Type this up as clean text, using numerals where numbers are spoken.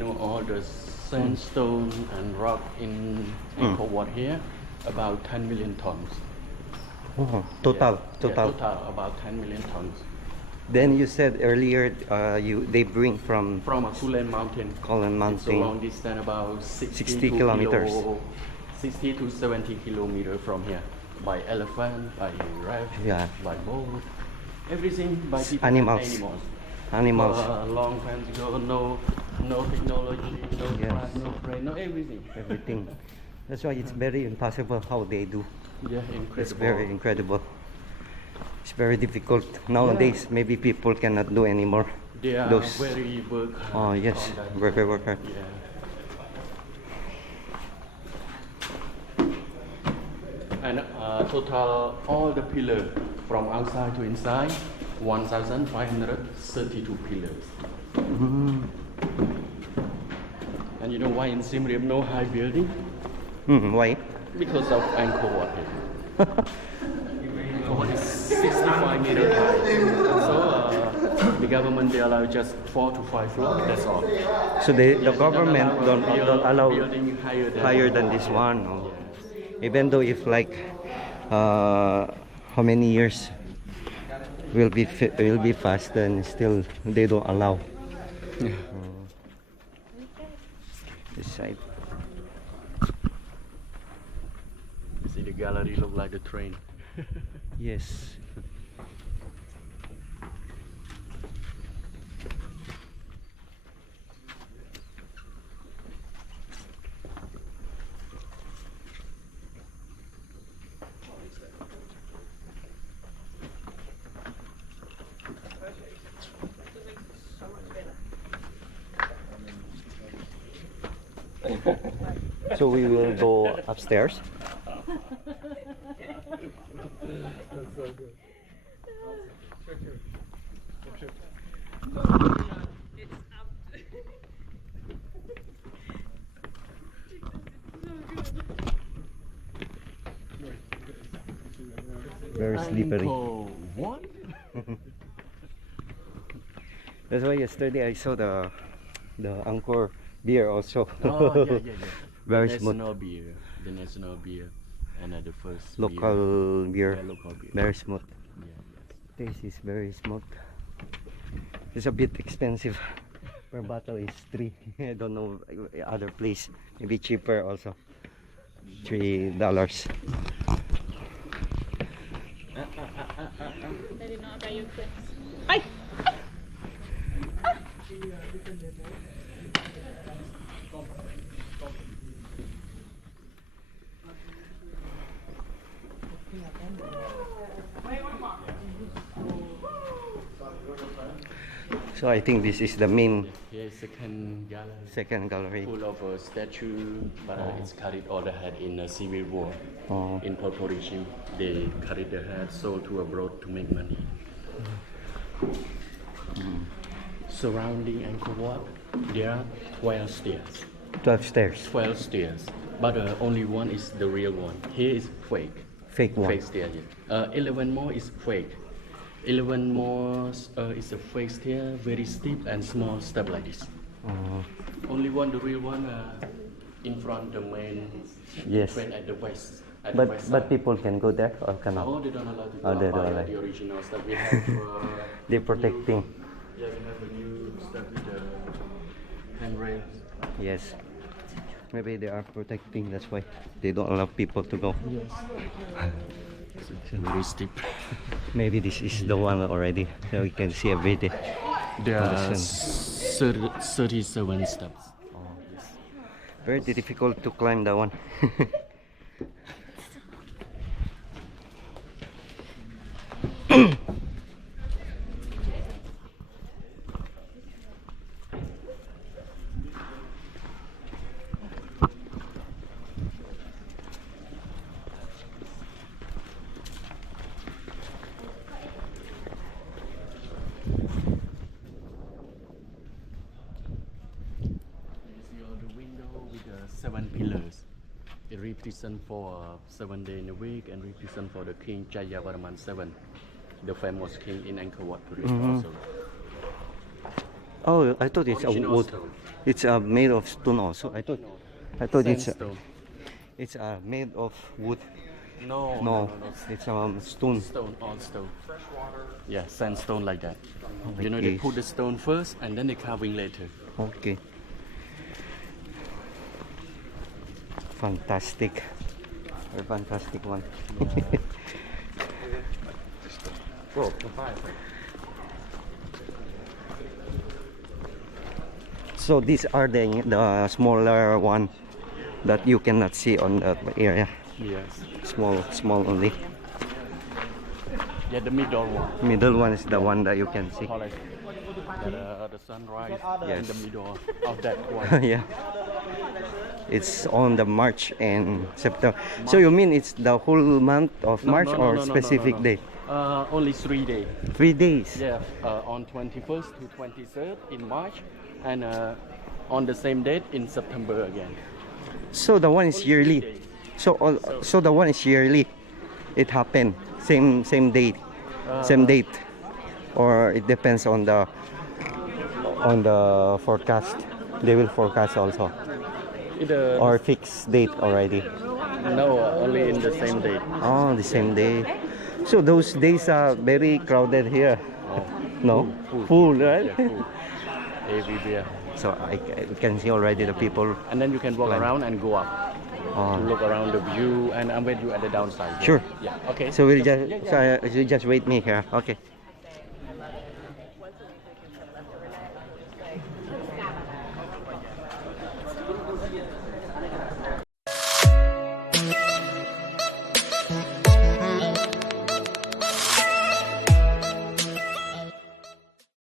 know all the sandstone and rock in Angkor Wat here, about 10 million tons. Oh, total. Yeah, total about 10 million tons. Then you said earlier they bring from a Kulen mountain. It's a long distance, about 60 kilometers. 60 to 70 kilometers from here, by elephant, by raft, by boat, everything by people. Animals. Long time ago, no technology, no truck, no train, no everything. Everything. That's why it's very impossible how they do. Yeah, incredible. It's very incredible. It's very difficult nowadays. Maybe people cannot do anymore. They are very work hard. Oh yes, very work hard. Yeah. And total all the pillars from outside to inside, 1,532 pillars. And you know why in Siem Reap no high building? Why? Because of Angkor Wat. Angkor Wat is 65 meters high. So the government, they allow just 4 to 5 floors, that's all. So the government don't allow building higher than this one. Oh. Even though if like how many years will be fast, then still they don't allow. This side. You see the gallery look like the train. Yes. So we will go upstairs. Very slippery. What? That's why yesterday I saw the Angkor beer also. Oh yeah. Very the smooth. national beer, the national beer, and the first Local beer. Yeah, local beer. Very smooth. Yeah, Taste is very smooth. It's a bit expensive. Per bottle is 3. I don't know other place. Maybe cheaper also. $3. Hi. So I think this is the main second gallery. Full of a statue, but it's carried all the head in a civil war. In preparation, they carried the head sold to abroad to make money. Surrounding Angkor Wat, there are 12 stairs. 12 stairs. 12 stairs, but only one is the real one. Here is fake. Fake one. Fake stair. 11 more is fake. 11 more is a fake stair, very steep and small step like this. Only one, the real one, in front the main train at the west. But people can go there or cannot? No, they don't allow to go by the original stuff. We have they're protecting. Yeah, we have a new stuff with the handrails. Yes. Maybe they are protecting, that's why they don't allow people to go. Yes. It's very steep. Maybe this is the one already, so we can see everything. There are 37 steps. Yes. Very difficult to climb that one. It represents for 7 days in a week and represent for the King Jayavarman VII, the famous king in Angkor Wat also. Oh, I thought it's a Original wood. stone. It's made of stone also. I thought Sandstone. it's made of wood. No, No, it's stone. Stone, all stone. Yeah, sandstone like that. Oh, You know, it they is. put the stone first and then the carving later. Okay. Fantastic. A fantastic one. So these are the smaller one that you cannot see on that area. Yes. Small only. Yeah, the middle one. Middle one is the one that you can see. College. The sunrise Yes. in the middle of that one. Yeah. It's on the March and September. So you mean it's the whole month of March or specific day? Only 3 days. 3 days. Yeah, on 21st to 23rd in March, and on the same date in September again. So the one is yearly. So the one is yearly. It happened same date, same date, or it depends on the forecast. They will forecast also, or fixed date already. No, only in the same date. Oh, the same day. So those days are very crowded here. Oh, No, full. full, right? Yeah, full. Everywhere. So I can see already the people. And then you can walk Climb. around and go up Oh. to look around the view, and I'm with you at the downside. Sure. Yeah. Okay. So we'll Yeah, just yeah. you just wait me here. Okay.